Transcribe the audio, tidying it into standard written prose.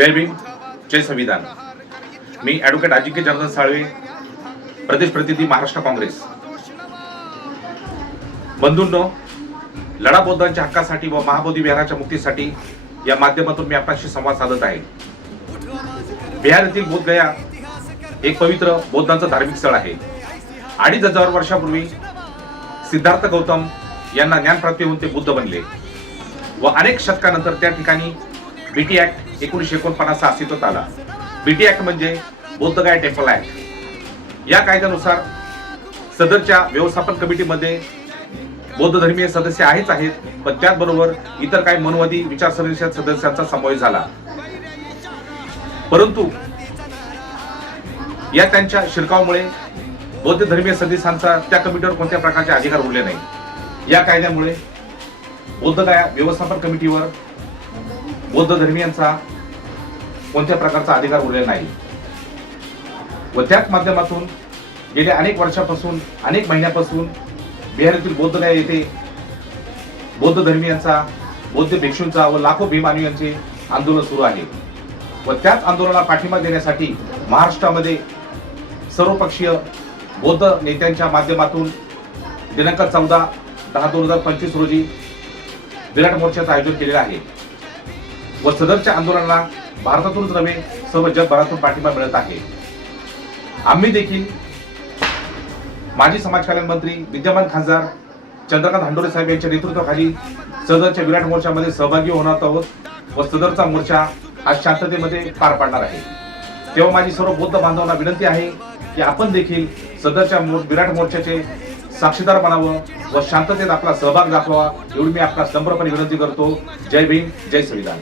जय भीम, जय संविधान। मी ॲडव्होकेट अजिंक्य जनार्दन साळवे, प्रदेश प्रतिनिधी महाराष्ट्र काँग्रेस। बंधूंनो, लढा बौद्धांच्या हक्कासाठी व महाबोधी विहाराच्या मुक्तीसाठी या माध्यमातून मी आपल्याशी संवाद साधत आहे। बिहार येथील बोधगया एक पवित्र बौद्धांचं धार्मिक स्थळ आहे। 2500 वर्षापूर्वी सिद्धार्थ गौतम यांना ज्ञानप्राप्ती होऊन ते बुद्ध बनले व अनेक शतकानंतर त्या ठिकाणी बीटी ॲक्ट 1949 अस्तित्वात आला। बीटी ॲक्ट म्हणजे बोधगया टेम्पल ॲक्ट। या कायद्यानुसार सदरच्या व्यवस्थापन कमिटीमध्ये बौद्ध धर्मीय सदस्य आहेत, पण त्याचबरोबर इतर काही मनवादी विचारसरणीच्या सदस्यांचा समावेश झाला। परंतु या त्यांच्या शिरकावामुळे बौद्ध धर्मीय सदस्यांचा त्या कमिटीवर कोणत्या प्रकारचे अधिकार उरले नाही। या कायद्यामुळे बोधगया व्यवस्थापन कमिटीवर बौद्ध धर्मीयांचा कोणत्या प्रकारचा अधिकार उरलेला नाही व त्याच माध्यमातून गेल्या अनेक वर्षापासून, अनेक महिन्यापासून बिहारातील बोधगया येथे बौद्ध धर्मीयांचा, बौद्ध भिक्षूंचा व लाखो भीमानुयांचे आंदोलन सुरू आहे व त्याच आंदोलनाला पाठिंबा देण्यासाठी महाराष्ट्रामध्ये सर्वपक्षीय बौद्ध नेत्यांच्या माध्यमातून दिनांक 14/10/2025 रोजी विराट मोर्चाचं आयोजन केलेलं आहे व सदरच्या आंदोलनाला भारतातूनच नव्हे सर्व जगभरातून पाठिंबा मिळत आहे। आम्ही देखील माजी समाज कल्याण मंत्री विद्यमान खासदार चंद्रकांत हंडोरे साहेब यांच्या नेतृत्वाखाली सदरच्या विराट मोर्चामध्ये सहभागी होणार आहोत व सदरचा मोर्चा आज शांततेमध्ये पार पाडणार आहे। तेव्हा माझी सर्व बौद्ध बांधवांना विनंती आहे की आपण देखील सदरच्या विराट मोर्चाचे साक्षीदार बनावं व शांततेत आपला सहभाग दाखवावा, एवढी मी आपला नम्रपणे विनंती करतो। जय भीम, जय संविधान।